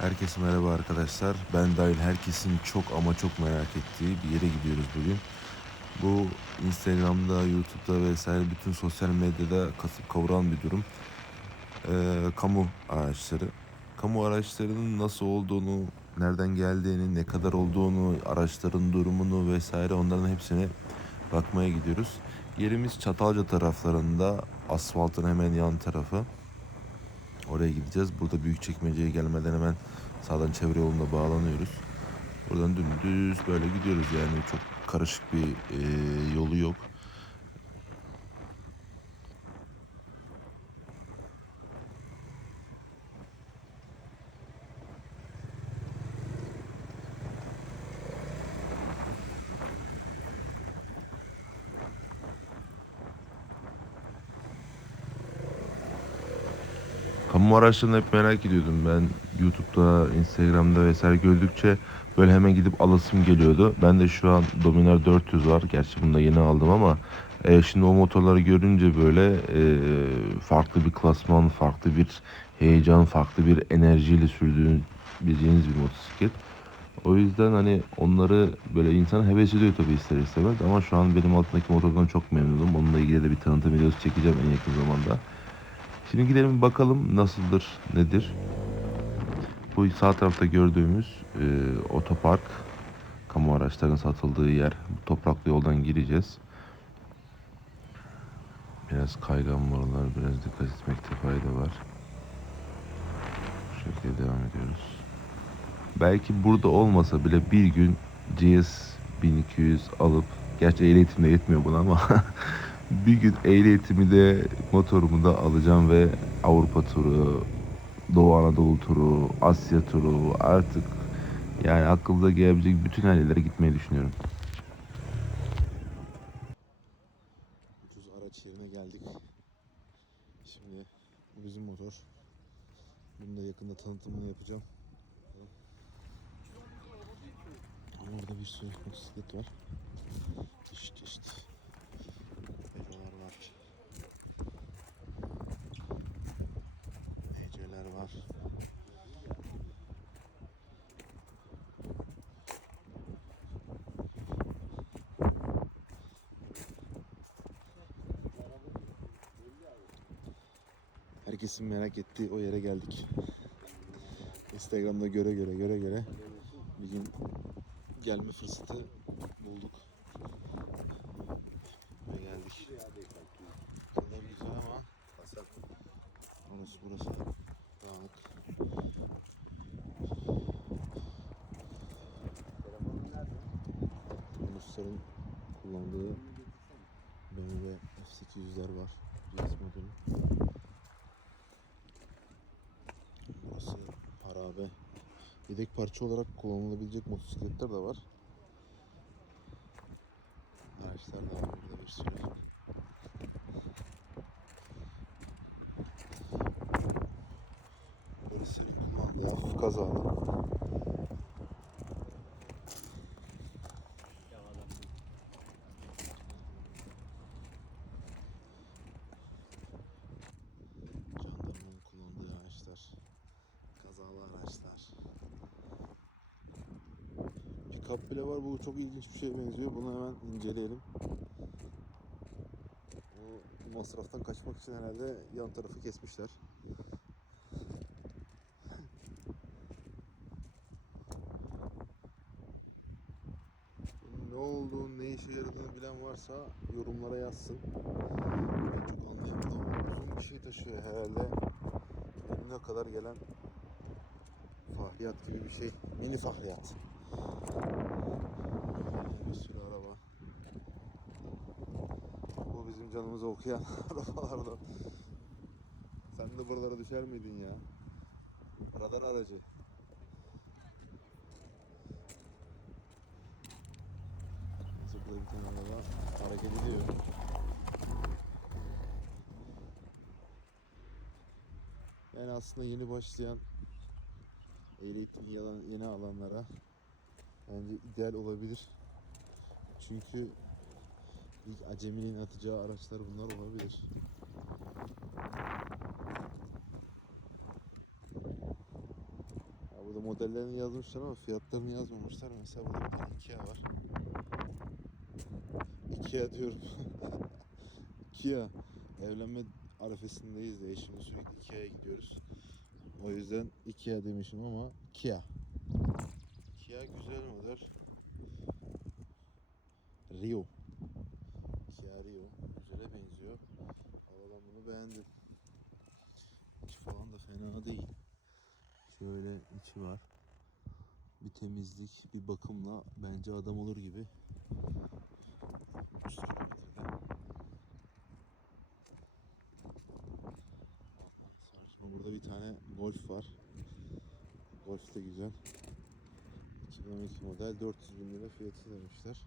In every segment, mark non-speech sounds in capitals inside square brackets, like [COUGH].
Herkese merhaba arkadaşlar. Ben dahil herkesin çok ama çok merak ettiği bir yere gidiyoruz bugün. Bu Instagram'da, YouTube'da vesaire bütün sosyal medyada kasıp kavuran bir durum. Ee, kamu araçları. Kamu araçlarının nasıl olduğunu, nereden geldiğini, ne kadar olduğunu, araçların durumunu vesaire onların hepsine bakmaya gidiyoruz. Yerimiz Çatalca taraflarında, asfaltın hemen yan tarafı. Oraya gideceğiz. Burada Büyükçekmece'ye gelmeden hemen sağdan çevre yolunda bağlanıyoruz. Buradan dümdüz böyle gidiyoruz yani çok karışık bir e, yolu yok. Kamu araçlarını hep merak ediyordum. Ben YouTube'da, Instagram'da vesaire gördükçe böyle hemen gidip alasım geliyordu. Ben de şu an Dominar 400 var. Gerçi bunu da yeni aldım ama e, şimdi o motorları görünce böyle e, farklı bir klasman, farklı bir heyecan, farklı bir enerjiyle sürdürebileceğiniz bir motosiklet. O yüzden hani onları böyle insan heves ediyor tabii ister istemez ama şu an benim altındaki motordan çok memnunum. Onunla ilgili de bir tanıtım videosu çekeceğim en yakın zamanda. Şimdi gidelim bakalım nasıldır, nedir. Bu sağ tarafta gördüğümüz e, otopark, kamu araçlarının satıldığı yer. Bu topraklı yoldan gireceğiz. Biraz kaygan buralar, biraz dikkat etmekte fayda var. Bu şekilde devam ediyoruz. Belki burada olmasa bile bir gün GS 1200 alıp, gerçi ehliyetim de yetmiyor buna ama [LAUGHS] bir gün ehliyetimi de motorumu da alacağım ve Avrupa turu, Doğu Anadolu turu, Asya turu artık yani akılda gelebilecek bütün her yerlere gitmeyi düşünüyorum. Ucuz araç yerine geldik. Şimdi bu bizim motor. Bunu da yakında tanıtımını yapacağım. Orada bir sürü motosiklet var. İşte işte. Peugeot'lar var. DC'ler var. Herkesin merak ettiği o yere geldik. Instagram'da göre göre göre göre bir gün gelme fırsatı bulduk. Ve geldik. Burada güzel ama. Orası burası dağınık. Rusların kullandığı BMW F800'ler var. GS modeli. Burası harabe. Yedek parça olarak kullanılabilecek motosikletler de var. Araçlar da var burada bir sürü. Polislerin kullandığı hafif kazalı. Jandarmanın kullandığı araçlar. Kazalı araçlar. Pickup bile var. Bu çok ilginç bir şeye benziyor. Bunu hemen inceleyelim. Bu masraftan kaçmak için herhalde yan tarafı kesmişler. Ne olduğunu, ne işe yaradığını bilen varsa yorumlara yazsın. Ben çok anlayamadım ama uzun bir şey taşıyor herhalde. Önüne kadar gelen fahriyat gibi bir şey. Mini fahriyat. Bir sürü araba. Bu bizim canımızı okuyan [LAUGHS] arabalardan. Sen de buralara düşer miydin ya? Radar aracı. Tane araba hareket ediyor. Yani aslında yeni başlayan ehliyetini yeni alanlara bence ideal olabilir. Çünkü ilk aceminin atacağı araçlar bunlar olabilir. Ya bu da Burada modellerini yazmışlar ama fiyatlarını yazmamışlar. Mesela burada bir Kia var. Kia diyorum. [LAUGHS] Kia. Evlenme arifesindeyiz de eşimle sürekli Kia'ya gidiyoruz. O yüzden Ikea demişim ama Kia. Kia güzel model. Rio. Kia Rio. Güzele benziyor. Ama ben bunu beğendim. İçi falan da fena değil. Şöyle içi var. Bir temizlik, bir bakımla bence adam olur gibi. 300 kilometrede. Sonra burada bir tane Golf var. Golf de güzel. 2012 model 400 bin lira fiyatı demişler.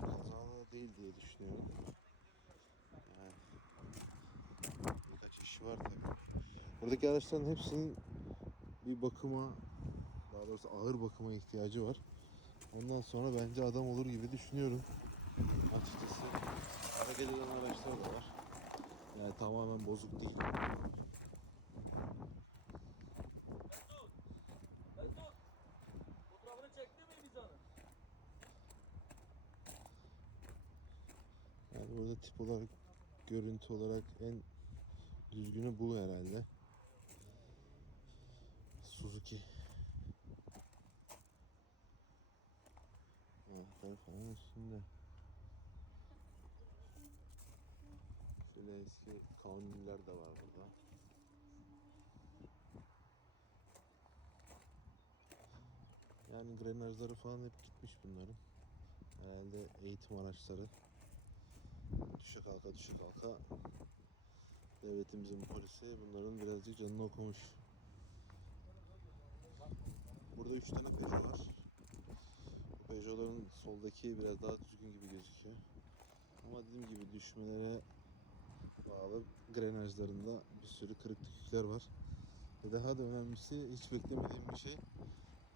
Kazalı değil diye düşünüyorum. Yani birkaç işi var tabii. Buradaki araçların hepsinin bir bakıma, daha doğrusu ağır bakıma ihtiyacı var. Ondan sonra bence adam olur gibi düşünüyorum. Açıkçası ara gelen araçlar da var. Yani tamamen bozuk değil. Yani burada tip olarak, görüntü olarak en düzgünü bu herhalde. Suzuki. Anahtar falan üstünde. Şöyle eski kanuniler de var burada. Yani grenajları falan hep gitmiş bunların. Herhalde eğitim araçları. Düşe kalka düşe kalka devletimizin polisi bunların birazcık canını okumuş. Burada üç tane Peugeot var. Bu Peugeot'ların soldaki biraz daha düzgün gibi gözüküyor. Ama dediğim gibi düşmelere bağlı grenajlarında bir sürü kırık dökükler var. Ve daha da önemlisi hiç beklemediğim bir şey.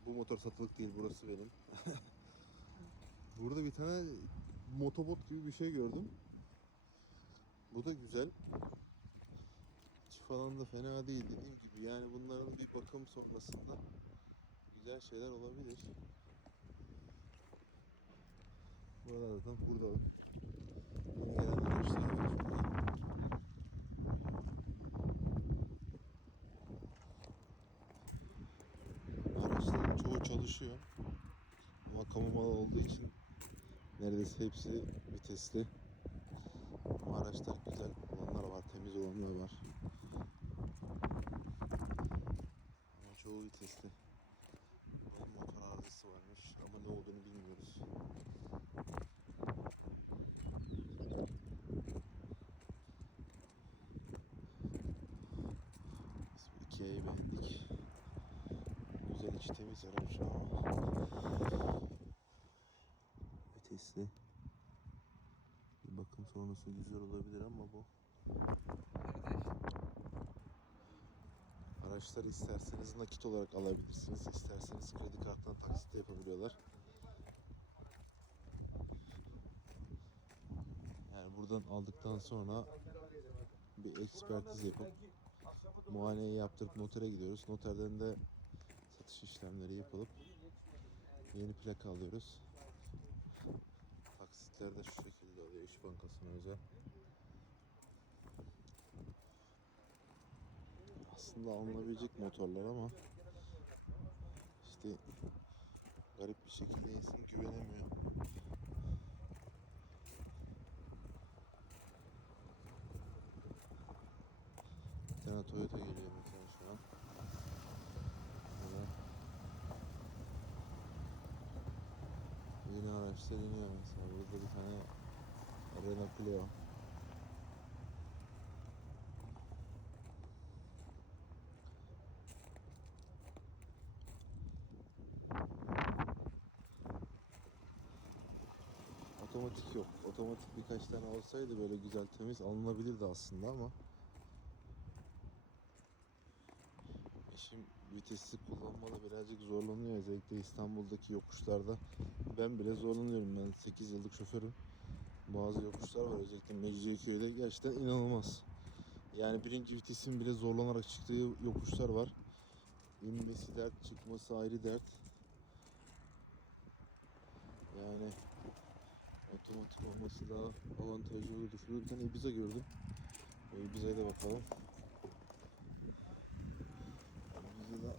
Bu motor satılık değil burası benim. [LAUGHS] Burada bir tane motobot gibi bir şey gördüm. Bu da güzel. Falan da fena değil dediğim gibi. Yani bunların bir bakım sonrasında güzel şeyler olabilir. Burada zaten burada var. Çoğu çalışıyor. Ama kamu malı olduğu için neredeyse hepsi vitesli. Ama araçlar güzel olanlar var, temiz olanlar var. Ama çoğu vitesli. Bunun motor arızası varmış ama ne olduğunu bilmiyoruz. Biz bu Ikea'yı beğendik. Güzel içi temiz araç ama vitesli. Bir bakım sonrası güzel olabilir ama bu Araçları isterseniz nakit olarak alabilirsiniz. isterseniz kredi kartından taksit de yapabiliyorlar. Yani buradan aldıktan sonra bir ekspertiz yapıp muayeneyi yaptırıp notere gidiyoruz. Noterden de satış işlemleri yapılıp yeni plaka alıyoruz. Taksitler de şu şekilde oluyor. İş Bankası'na özel. Aslında alınabilecek motorlar ama işte garip bir şekilde insan güvenemiyor. Bir tane Toyota geliyor mesela şu an. Böyle. Yeni araçlar iniyor mesela. Burada bir tane Renault Clio. Otomatik yok. Otomatik birkaç tane olsaydı böyle güzel temiz alınabilirdi aslında ama Eşim vitesi kullanmada birazcık zorlanıyor özellikle İstanbul'daki yokuşlarda. Ben bile zorlanıyorum ben 8 yıllık şoförüm. Bazı yokuşlar var özellikle Mecidiyeköy'de gerçekten inanılmaz. Yani birinci vitesin bile zorlanarak çıktığı yokuşlar var. İnmesi dert, çıkması ayrı dert. Yani otomatik olması daha avantajlı olur. Şurada tane Ibiza gördüm. Ibiza'ya da bakalım. Ibiza'da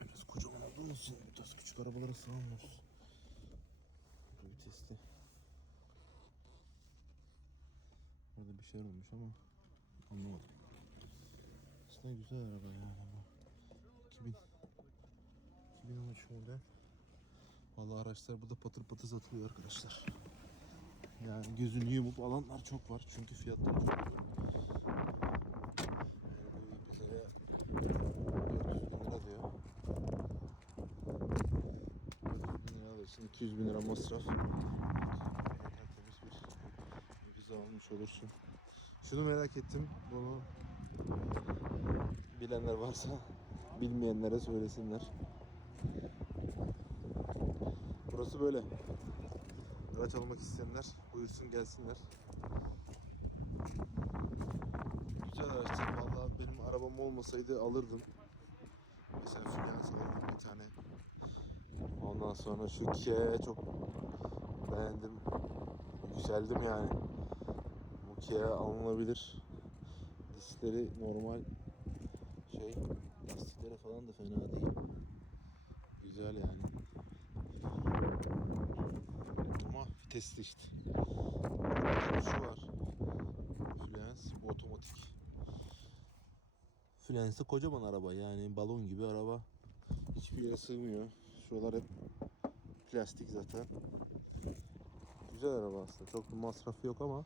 biraz kocaman olduğumuz için biraz küçük arabalara sığamıyoruz. Bu vitesli. Orada bir şeyler olmuş ama anlamadım. Aslında güzel araba bu. 2000 2013 model. Vallahi araçlar burada patır patır satılıyor arkadaşlar. Yani gözünü yumup alanlar çok var çünkü fiyatları çok 400 bin lira diyor. 400 bin lira alırsın, 200 bin lira masraf. Tertemiz bir Ibiza almış olursun. Şunu merak ettim, bunu bilenler varsa bilmeyenlere söylesinler. Burası böyle. Araç almak isteyenler buyursun gelsinler. Güzel araçlar. Vallahi benim arabam olmasaydı alırdım. Mesela Fluence alırdım bir tane. Ondan sonra şu Kia'ya çok beğendim. Güzeldim yani. Bu Kia alınabilir. Diskleri normal şey lastikleri falan da fena değil. Güzel yani. Vitesli işte. Şu var. Fluence bu otomatik. Fluence kocaman araba yani balon gibi araba. Hiçbir yere sığmıyor. Şuralar hep plastik zaten. Güzel araba aslında. Çok bir masrafı yok ama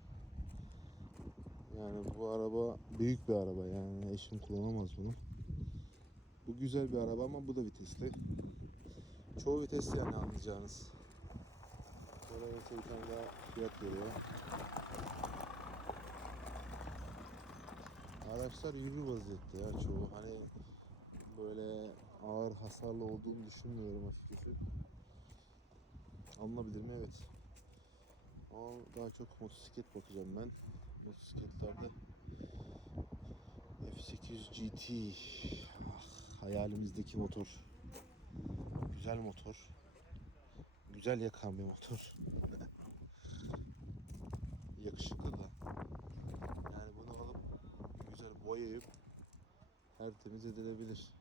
yani bu araba büyük bir araba yani eşim kullanamaz bunu. Bu güzel bir araba ama bu da vitesli. Çoğu vitesli yani anlayacağınız. Böyle mesela bir tane daha fiyat veriyor. Araçlar yürü vaziyette ya çoğu. Hani böyle ağır hasarlı olduğunu düşünmüyorum açıkçası. Alınabilir mi? Evet. Ama daha çok motosiklet bakacağım ben. Motosikletlerde F8 GT ah, hayalimizdeki motor. Güzel motor. Güzel yakan bir motor. [LAUGHS] Yakışıklı da. Yani bunu alıp güzel boyayıp tertemiz edilebilir.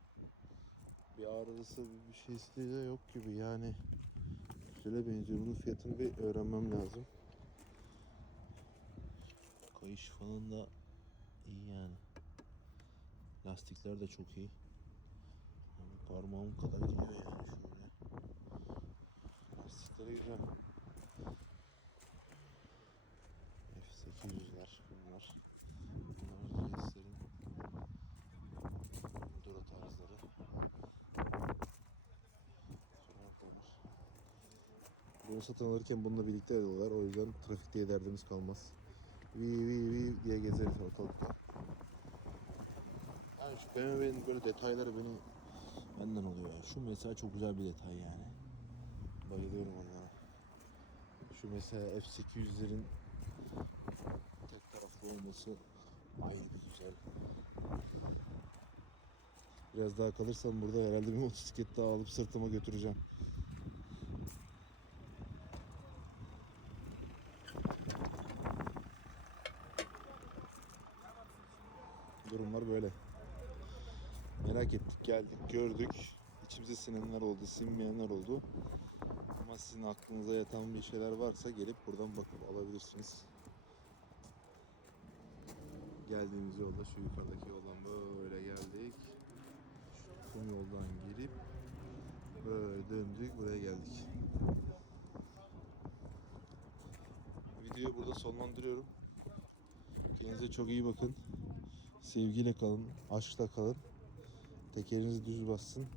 Bir arızası bir şeysi de yok gibi yani. Güzele benziyor. Bunun fiyatını bir öğrenmem lazım. Kayış falan da iyi yani. Lastikler de çok iyi. Yani parmağım kadar gidiyor yani şöyle. Lastikleri güzel. F800'ler bunlar. Bunlar GS'lerin Enduro tarzları. Bunu satın alırken bununla birlikte alıyorlar. O yüzden trafik diye derdimiz kalmaz. Vi vi vi diye gezeriz ortalıkta. Yani şu BMW'nin böyle detayları beni benden oluyor. Şu mesela çok güzel bir detay yani. Bayılıyorum onlara. Şu mesela F800'lerin tek taraflı olması ayrı bir güzel. Biraz daha kalırsam burada herhalde bir motosiklet daha alıp sırtıma götüreceğim. Durumlar böyle. Merak ettik, geldik, gördük. İçimize sinenler oldu, sinmeyenler oldu. Ama sizin aklınıza yatan bir şeyler varsa gelip buradan bakıp alabilirsiniz. Geldiğimiz yolda şu yukarıdaki yoldan böyle geldik. Kum yoldan girip böyle döndük buraya geldik. Videoyu burada sonlandırıyorum. Kendinize çok iyi bakın. Sevgiyle kalın, aşkla kalın. Tekerinizi düz bassın.